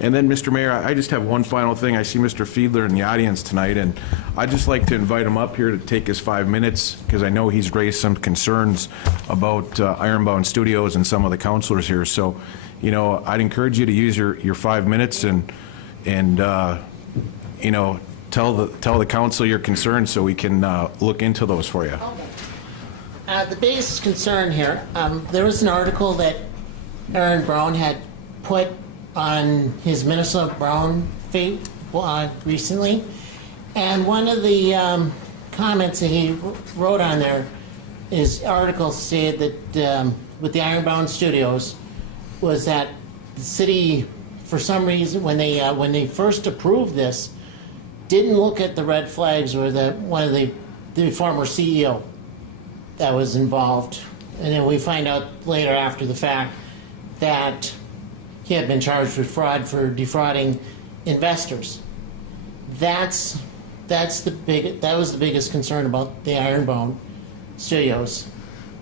And then, Mr. Mayor, I just have one final thing. I see Mr. Fiedler in the audience tonight, and I'd just like to invite him up here to take his 5 minutes, because I know he's raised some concerns about Ironbound Studios and some of the counselors here. So, you know, I'd encourage you to use your 5 minutes and you know, tell the council your concerns so we can look into those for you. The biggest concern here, there was an article that Aaron Brown had put on his Minnesota Brown feed recently, and one of the comments that he wrote on there, his article said that with the Ironbound Studios was that the city, for some reason, when they first approved this, didn't look at the red flags or one of the former CEO that was involved, and then we find out later after the fact that he had been charged with fraud for defrauding investors. That was the biggest concern about the Ironbound Studios.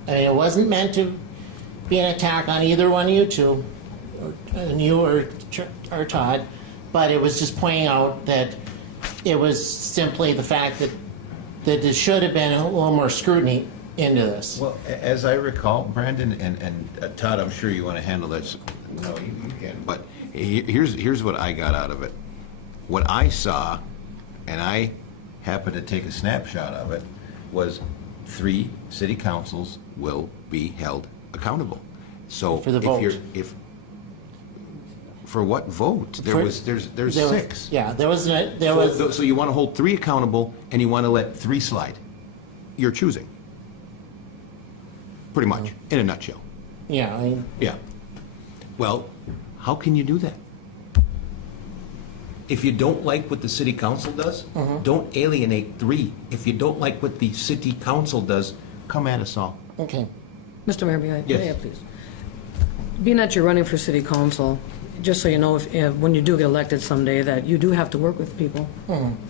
I mean, it wasn't meant to be an attack on either one of you two, or Todd, but it was just pointing out that it was simply the fact that there should have been a little more scrutiny into this. Well, as I recall, Brandon and Todd, I'm sure you want to handle this. No, you can. But here's what I got out of it. What I saw, and I happened to take a snapshot of it, was 3 city councils will be held accountable. So For the vote. For what vote? There's 6. Yeah, there was. So you want to hold 3 accountable, and you want to let 3 slide. You're choosing. Pretty much, in a nutshell. Yeah, I mean, Yeah. Well, how can you do that? If you don't like what the city council does, don't alienate 3. If you don't like what the city council does, come at us all. okay. Mr. Mayor, may I? Yes. Yeah, please. Being that you're running for city council, just so you know, if when you do get elected someday, that you do have to work with people.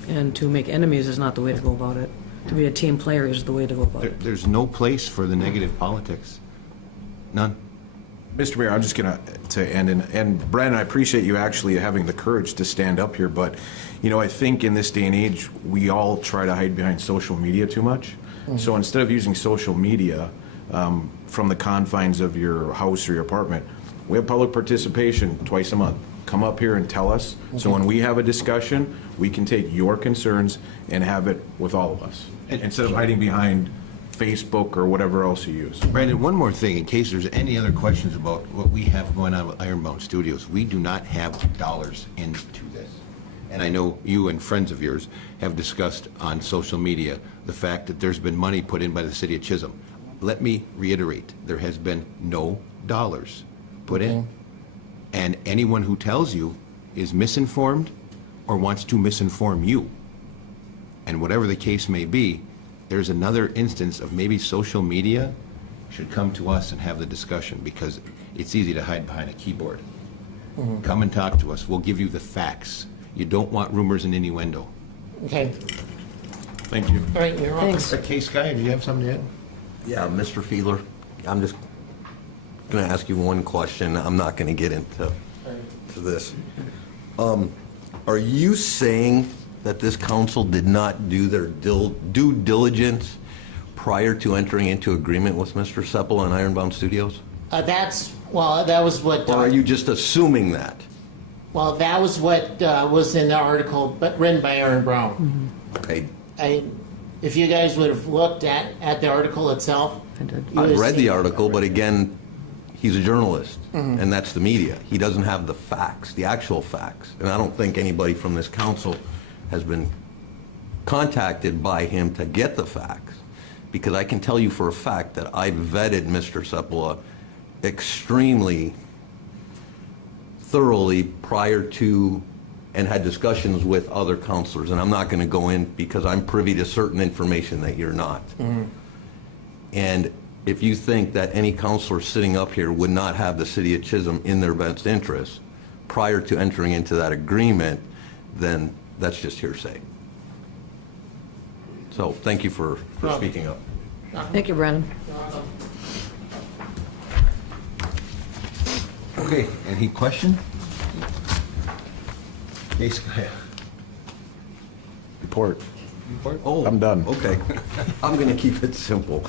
And to make enemies is not the way to go about it. To be a team player is the way to go about it. There's no place for the negative politics. None. Mr. Mayor, I'm just going to end, and Brandon, I appreciate you actually having the courage to stand up here, but, you know, I think in this day and age, we all try to hide behind social media too much. So instead of using social media from the confines of your house or your apartment, we have public participation twice a month. Come up here and tell us. So when we have a discussion, we can take your concerns and have it with all of us, instead of hiding behind Facebook or whatever else you use. Brandon, one more thing, in case there's any other questions about what we have going on with Ironbound Studios. We do not have dollars into this. And I know you and friends of yours have discussed on social media the fact that there's been money put in by the city of Chisholm. Let me reiterate, there has been no dollars put in. And anyone who tells you is misinformed or wants to misinform you. And whatever the case may be, there's another instance of maybe social media should come to us and have the discussion, because it's easy to hide behind a keyboard. Come and talk to us. We'll give you the facts. You don't want rumors and innuendo. Okay. Thank you. All right, you're welcome. Thanks. Case guy, do you have something to add? Yeah, Mr. Fiedler, I'm just going to ask you one question. I'm not going to get into this. Are you saying that this council did not do their due diligence prior to entering into agreement with Mr. Seppel and Ironbound Studios? That was what. Or are you just assuming that? Well, that was what was in the article, but written by Aaron Brown. Okay, If you guys would have looked at the article itself, I did. you would I've have read the seen- article, but again, he's a journalist, and that's the media. He doesn't have the facts, the actual facts. And I don't think anybody from this council has been contacted by him to get the facts, because I can tell you for a fact that I vetted Mr. Seppala extremely thoroughly prior to and had discussions with other counselors, and I'm not going to go in because I'm privy to certain information that you're not. And if you think that any counselor sitting up here would not have the city of Chisholm in their best interest prior to entering into that agreement, then that's just hearsay. So thank you for speaking up. Thank you, Brandon. Okay, any question? Case, go ahead. Report. Oh, I'm done. Okay. I'm going to keep it simple.